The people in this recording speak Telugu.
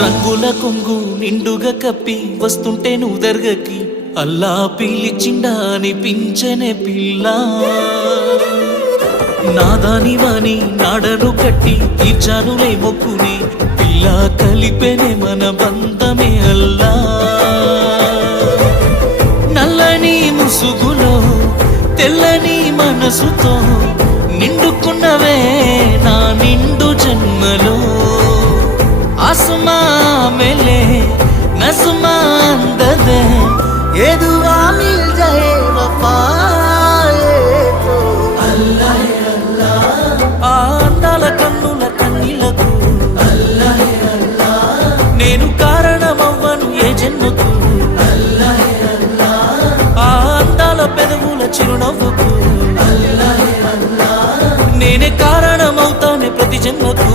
రంగుల కొంగు నిండుగా కప్పి వస్తుంటే నువ్వు దర్గకి అల్లా పిలిచిండా అనిపించనే పిల్ల నాదాని వాణి నాడను కట్టి తీర్చానులే మొక్కుని పిల్ల కలిపెనే మన బంధమే అల్లా నల్లని ముసుగులో తెల్లని మనసుతో నిండుకున్నవే నా నిండు జన్మలో आसमां मिले नज़्मा अंदर ये दुआ मिल जाए वफा तो अल्लाह अल्लाह अंदाల కన్నుల కన్నీలకు अल्लाह अल्लाह నేను కారణమవ్వను ఏ జన్మకు अल्लाह अल्लाह అందాల పెదవుల చిరునవ్వుకు अल्लाह अल्लाह నేనే కారణమవుతానే ప్రతి జన్మకు